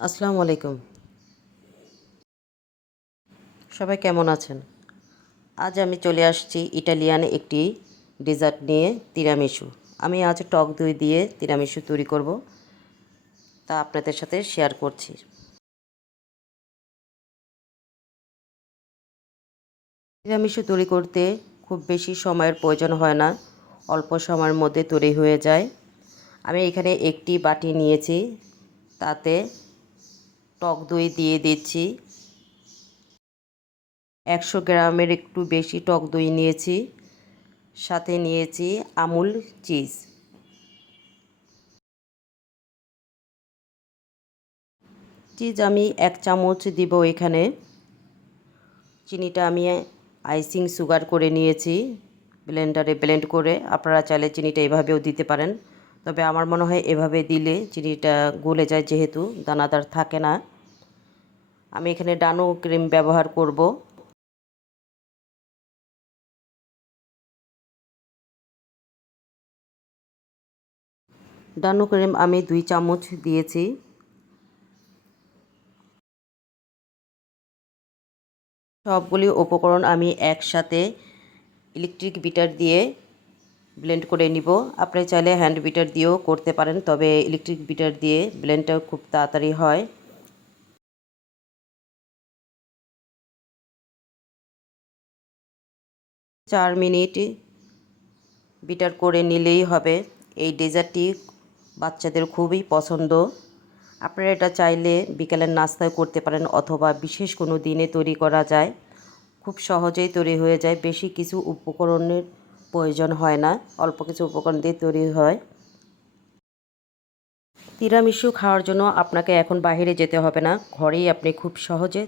আসসালামু আলাইকুম। সবাই কেমন আছেন? আজ আমি চলে আসছি ইটালিয়ান একটি ডেজার্ট নিয়ে তিরামিসু। আমি আজ টক দই দিয়ে তিরামিসু তৈরি করব, তা আপনাদের সাথে শেয়ার করছি। তিরামিসু তৈরি করতে খুব বেশি সময়ের প্রয়োজন হয় না, অল্প সময়ের মধ্যে তৈরি হয়ে যায়। আমি এখানে একটি বাটি নিয়েছি, তাতে টক দই দিয়ে দিচ্ছি। একশো গ্রামের একটু বেশি টক দই নিয়েছি। সাথে নিয়েছি আমুল চিজ। চিজ আমি এক চামচ দিব এখানে। চিনিটা আমি আইসিং সুগার করে নিয়েছি, ব্লেন্ডারে ব্লেন্ড করে। আপনারা চাইলে চিনিটা এভাবেও দিতে পারেন। তবে আমার মনে হয় এভাবে দিলে চিনিটা গলে যায় যেহেতু, দানাদার থাকে না। আমি এখানে ডানো ক্রিম ব্যবহার করব। ডানো ক্রিম আমি দুই চামচ দিয়েছি। সবগুলি উপকরণ আমি একসাথে ইলেকট্রিক বিটার দিয়ে ব্লেন্ড করে নিব। আপনি চাইলে হ্যান্ড বিটার দিয়েও করতে পারেন, তবে ইলেকট্রিক বিটার দিয়ে ব্লেন্ডটা খুব তাড়াতাড়ি হয়। চার মিনিট বিটার করে নিলেই হবে। এই ডেজার্টটি বাচ্চাদের খুবই পছন্দ। আপনারা এটা চাইলে বিকেলের নাস্তায় করতে পারেন অথবা বিশেষ কোনো দিনে তৈরি করা যায়। খুব সহজেই তৈরি হয়ে যায়, বেশি কিছু উপকরণের প্রয়োজন হয় না, অল্প কিছু উপকরণ দিয়ে তৈরি হয়। তিরামিসু খাওয়ার জন্য আপনাকে এখন বাহিরে যেতে হবে না, ঘরেই আপনি খুব সহজে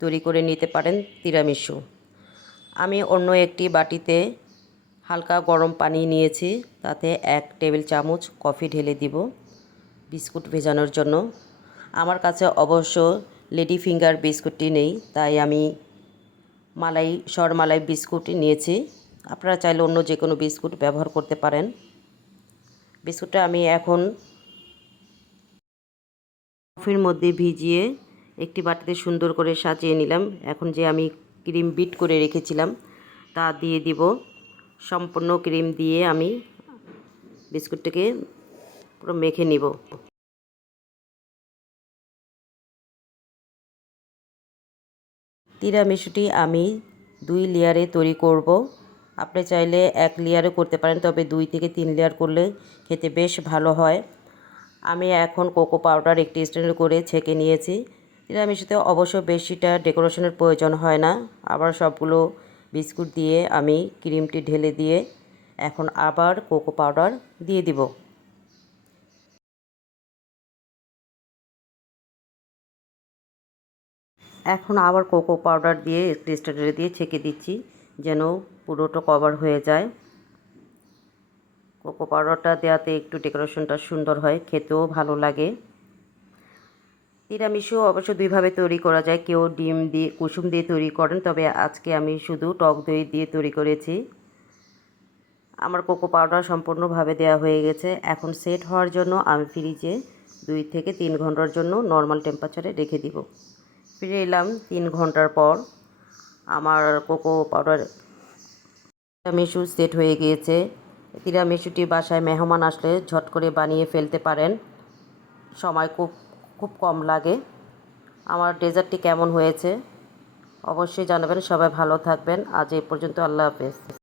তৈরি করে নিতে পারেন তিরামিসু আমি অন্য একটি বাটিতে হালকা গরম পানি নিয়েছি। তাতে এক টেবিল চামচ কফি ঢেলে দিব বিস্কুট ভেজানোর জন্য। আমার কাছে অবশ্য লেডি ফিঙ্গার বিস্কুটটি নেই, তাই আমি মালাই, সরমালাই বিস্কুট নিয়েছি। আপনারা চাইলে অন্য যে কোনো বিস্কুট ব্যবহার করতে পারেন। বিস্কুটটা আমি এখন কফির মধ্যে ভিজিয়ে একটি বাটিতে সুন্দর করে সাজিয়ে নিলাম। এখন যে আমি ক্রিম বিট করে রেখেছিলাম। তা দিয়ে দিব। সম্পূর্ণ ক্রিম দিয়ে আমি বিস্কুটটাকে পুরো মেখে নিব। তিরামিশুটি আমি দুই লেয়ারে তৈরি করব। আপনি চাইলে এক লেয়ারে করতে পারেন, তবে দুই থেকে তিন লেয়ার করলে খেতে বেশ ভালো হয়। আমি এখন কোকো পাউডার একটি স্ট্যান্ড করে ছেঁকে নিয়েছি। তিরামিশুতে অবশ্য বেশিটা ডেকোরেশনের প্রয়োজন হয় না। আবার সবগুলো বিস্কুট দিয়ে আমি ক্রিমটি ঢেলে দিয়ে এখন আবার কোকো পাউডার দিয়ে দিব। এখন আবার কোকো পাউডার দিয়ে ক্রিস্টালে দিয়ে ছেঁকে দিচ্ছি যেন পুরোটা কভার হয়ে যায়। কোকো পাউডারটা দেওয়াতে একটু ডেকোরেশনটা সুন্দর হয়, খেতেও ভালো লাগে। তিরামিসু অবশ্য দুইভাবে তৈরি করা যায়। কেউ ডিম দিয়ে, কুসুম দিয়ে তৈরি করেন, তবে আজকে আমি শুধু টক দই দিয়ে তৈরি করেছি। আমার কোকো পাউডার সম্পূর্ণভাবে দেওয়া হয়ে গেছে। এখন সেট হওয়ার জন্য আমি ফ্রিজে দুই থেকে তিন ঘণ্টার জন্য নর্মাল টেম্পারেচারে রেখে দিব। ফিরে এলাম তিন ঘণ্টার পর। আমার কোকো পাউডার তিরামিসু সেট হয়ে গিয়েছে। তিরামিসুটি বাসায় মেহমান আসলে ঝট করে বানিয়ে ফেলতে পারেন। সময় খুব খুব কম লাগে। আমার ডেজার্টটি কেমন হয়েছে? অবশ্যই জানাবেন। সবাই ভালো থাকবেন। আজ এই পর্যন্ত আল্লাহ হাফেজ।